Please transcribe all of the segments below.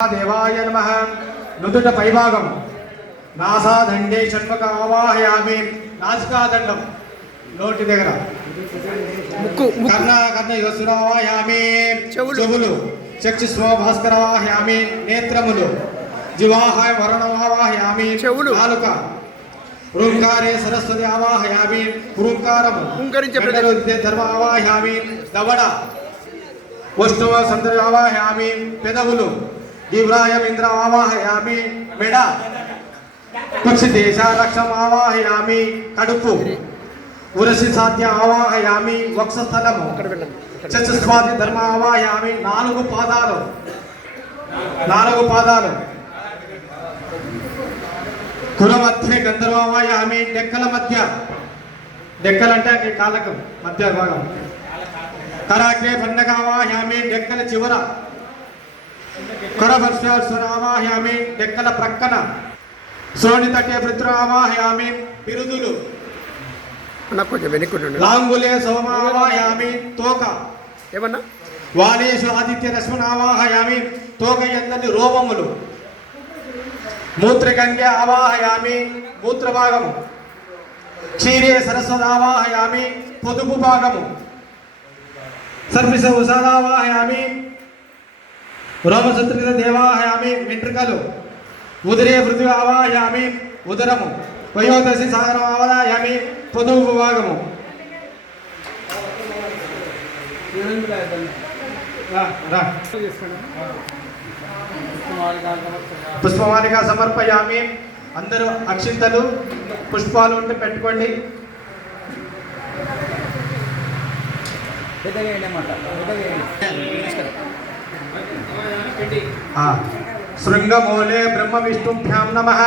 देवाय नमः नुदुट पैभागम नासादंडे षण्मुख आवाहयामि नासिकादंडम नोटि దగ్గర కర్ణ యోసురావాహయామి చెవులు చక్షుస్వ భాస్కరావాహయామి నేత్రములు జివాహాయ వరుణవాహయామి నాలుక ఓంకారే సరస్వతి ఆవాహయామి ఓంకారము ఓంకరించే ధర్మ ఆవాహయామి దవడ వస్తువ సందర్భ ఆవాహయామి పెదవులు दिव्रायम इंद्र आवाहयामि मेडा पक्ष देश रक्षम आवाहयामि कड़ुपु उरसि साध्य आवाहयामि वक्षस्थलम चतुस्वादि धर्म आवाहयामि नालुगु पादालु कुल मध्य गंधर्व आवाहयामि डेक्कल मध्य डेक्कल अंटे कालकम मध्य भागम कराग्रे पंडग आवाहयामि डेक्कल चिवर करवर्षावाहयामि डेक्कल प्रक्कन श्रोणितटे पृथ्वावाहयामि पिरुदुलु लांगुले सोमावाहयामि तोक एवन्ना वालेषु आदित्य रश्मनावाहयामि तोक यंदनि रोममुलु मूत्रगंगे आवाहयामि मूत्रभागमु क्षीरे सरस्वतावाहयामि पोदुपु भागमु सर्पिस उषादावाहयामि रोमसंस्कृत देवाहयामि वेंट्रुकलु उदरे पृथ्वी आवाहयामि उदरमु वयोदशि सागरम आवाहयामि पदुपु भागमु पुष्पमालिका समर्पयामि अंदरू अक्षिंतलु पुष्पालु उंटे पेट्टुकोंडि श्रृंगमूले ब्रह्म विष्णुभ्यां नमः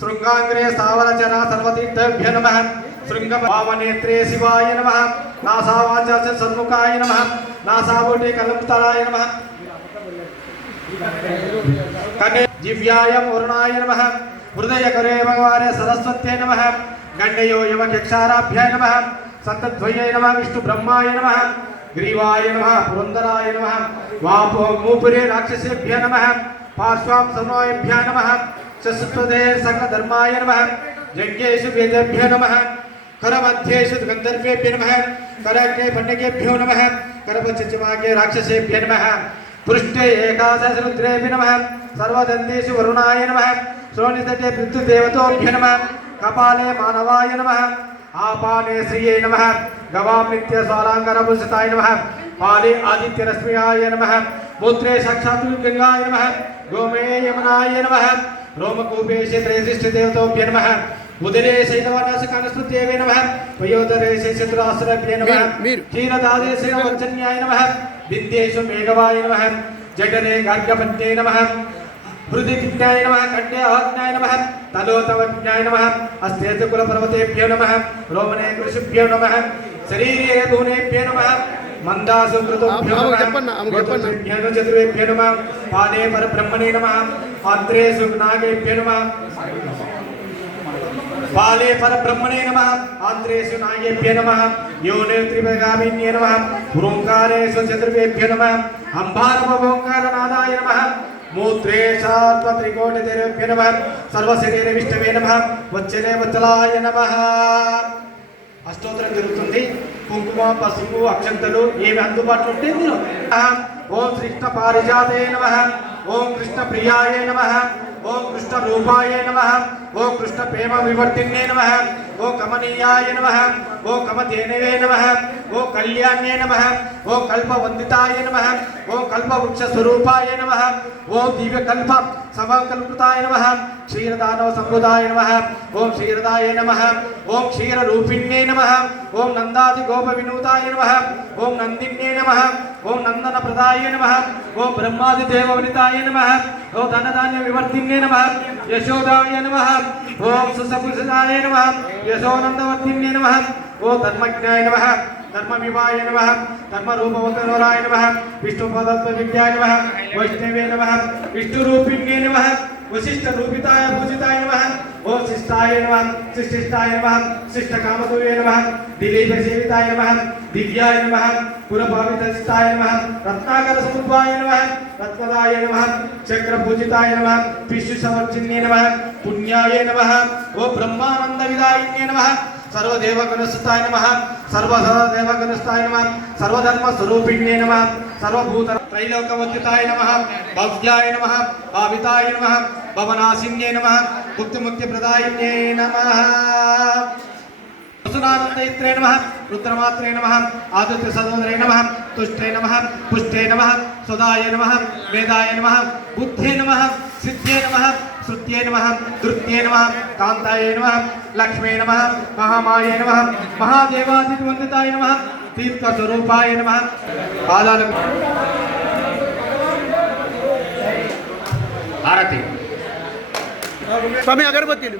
श्रृंगाग्रे सावरचरा सर्वतीर्थभ्य नमः श्रृंगभावनेत्रे शिवाय नमः नासावाचाच सन्मुखाय नमः नासावोटे कलंतराय नमः कने जिव्याय वरुणाय नमः हृदयकरे भगवाने सरस्वत्यै नमः गण्डयो यवक्षाराभ्याय नमः सन्तद्वये नमः विष्णुब्रह्माय नमः ग्रीवाय नमः पुरंदराय नमः वापो मूपुरे राक्षसेभ्य नमः पार्श्वां समोयभ्य नमः चतुष्पदे सकल धर्माय नमः यज्ञेषु वेदेभ्य नमः करमध्येषु गंधर्वेभ्य नमः करके पंडितेभ्यो नमः करपचमागे राक्षसेभ्य नमः पृष्ठे एकादश रुद्रेभ्य नमः सर्वदन्तेषु वरुणाय नमः श्रोणितटे पृथ्वीदेवतोभ्य नमः कपाले मानवाय नमः आपाने श्रिये नमः गवां नित्य स्वालांकरभूषिताय नमः पाले आदित्य रश्मियाय नमः मूत्रे साक्षात् गंगाय नमः गोमे यमुनाय नमः रोमकूपे क्षेत्रेशिष्ट देवतोभ्य नमः उदरे शैलवानासकानस्पत्यवे नमः पयोदरे शैशत्रास्त्रभ्ये नमः क्षीरदादे शैलवञ्चन्याय नमः विद्येषु मेघवाय नमः जठरे गार्गपत्ये नमः हृदिज्ञाय नमः कंठे आज्ञाय नमः तलोतवज्ञाय नमः अस्तेज कुलपर्वतेभ्यो नमः रोमणे कृषिभ्यो नमः शरीरे भुवनेभ्यो नमः मंदासु कृतोभ्यो नमः चतुर्वेभ्यो नमः पादे परब्रह्मणे नमः आत्रेषु नागेभ्यो नमः पाले परब्रह्मणे नमः आत्रेषु नागेभ्यो नमः योने त्रिभगामिन्ये नमः ओंकारेषु चतुर्वेभ्यो नमः अंबारमोंकारनादाय नमः मूत्रे त्रिकोटिदेवेभ्यो नमः सर्वशरीर विष्णवे नमः वच्चले वत्सलाय नमः अष्टोत्तरं जరుగుతుంది కుంకుమ పసుపు అక్షంతలు ఏవి అందుబాటులో ఉంటే మీరు ఓం కృష్ణ పారిజాతే నమః ఓం కృష్ణ ప్రియాయ నమః ఓం కృష్ణ రూపాయ నమః ఓం కృష్ణ ప్రేమ వివర్తిన్నే నమః ఓం కమనీయాయ నమః ఓం కమధేనవే నమః ఓం కళ్యాణ్యే నమః ఓం కల్పవందితాయ నమః ఓం కల్పవృక్ష స్వరూపాయ నమః ఓం దివ్యకల్ప సమకల్పితాయ నమః క్షీరదానవ సంబుధాయ నమః ఓం క్షీరదాయ నమః ఓం క్షీరరూపిణ్యే నమః ఓం నందాది గోప వినూతాయ నమః ఓం నందిన్యే నమః ఓం నందన ప్రదాయ నమః ఓం బ్రహ్మాది దేవవనితాయ నమః ఓం ధనధాన్య వివర్ధిన్యే నమః యశోదాయ నమః ఓం సుసపుషదాయ నమః యశోనందవర్ధిన్యే నమః ఓం ధర్మజ్ఞాయ నమః धर्म विवाय नमः धर्म रूपवतनोराय नमः विष्णुपदत्व विद्याय नमः वैष्णवे नमः विष्णुरूपिण्ये नमः वशिष्ठ रूपिताय पूजिताय नमः ओ शिष्टाय नमः शिष्टिष्टाय नमः शिष्ट कामतुल्ये नमः दिलीप सेविताय नमः दिव्याय नमः पुरभावितस्ताय नमः रत्नाकर समुद्वाय नमः रत्नदाय नमः चक्र पूजिताय नमः पिशु समर्चिन्ये नमः पुण्याय नमः ओ ब्रह्मानंद विदायिन्ये नमः सर्वदेवगणस्थाय नमः सर्वदेवगणस्थाय नमः सर्वधर्म स्वरूपिण्ये नमः सर्वभूत त्रैलोक्यमुद्दिताय नमः भव्याय नमः भाविताय नमः भवनाशिन्ये नमः मुक्तिमुक्तिप्रदायिन्ये नमः वसुनानन्दयित्रे नमः रुद्रमात्रे नमः आदित्य सदोदरे नमः तुष्टे नमः पुष्टे नमः सदाय नमः वेदाय नमः बुद्धे नमः सिद्धे नमः श्रुत्ये नमः धृत्ये नमः कांताय नमः लक्ष्मे नमः महामाये नमः महादेवादिवंदिताय नमः तीर्थ स्वरूपाय नमः पादाल आरती स्वामी अगरबत्तीలు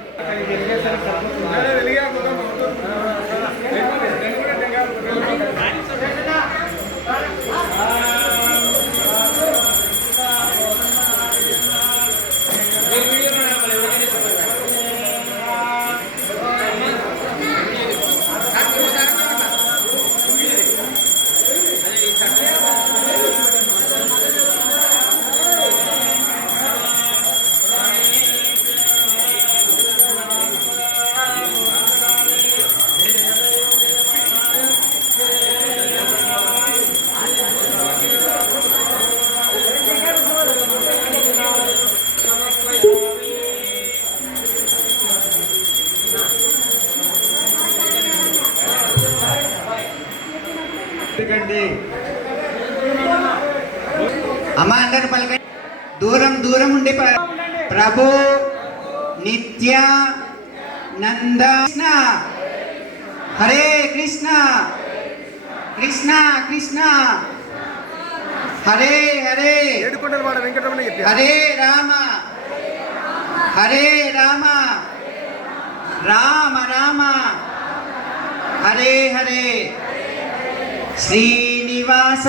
అమ్మ అందరు పలకండి దూరం దూరం ఉండి ప్రభు నిత్య నంద కృష్ణ హరే కృష్ణ కృష్ణ కృష్ణ హరే హరే ఏడుకొండలవాడ వెంకటరమణ చెప్పారు హరే రామ హరే రామ రామ రామ హరే హరే శ్రీనివాస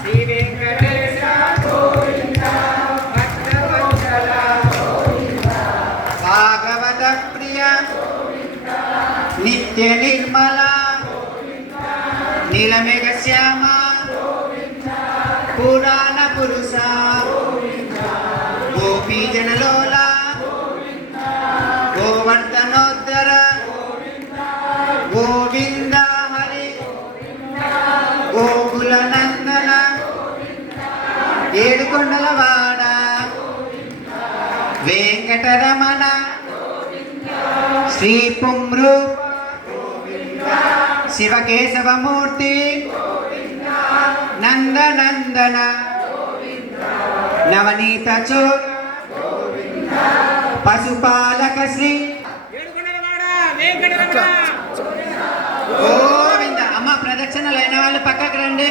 శ్రీ వెంకటేశ గోవింద భక్తవత్సల గోవింద భాగవత ప్రియ గోవింద నిత్య నిర్మల గోవింద నీలమేఘ శ్యామ గోవింద పురాణ పురుష గోవింద గోపీ జనలోల గోవింద గోవర్ధనోద్ధర గోవింద గోవింద హరి గోకుల నందన ఏడుకొండలవాడ వెంకటరమణ శ్రీ పుమ్రు శివకేశవమూర్తి నందనందన నవనీత చోర పశుపాలక శ్రీ గోవింద అమ్మ ప్రదక్షిణలు అయిన వాళ్ళు పక్కకు రండి.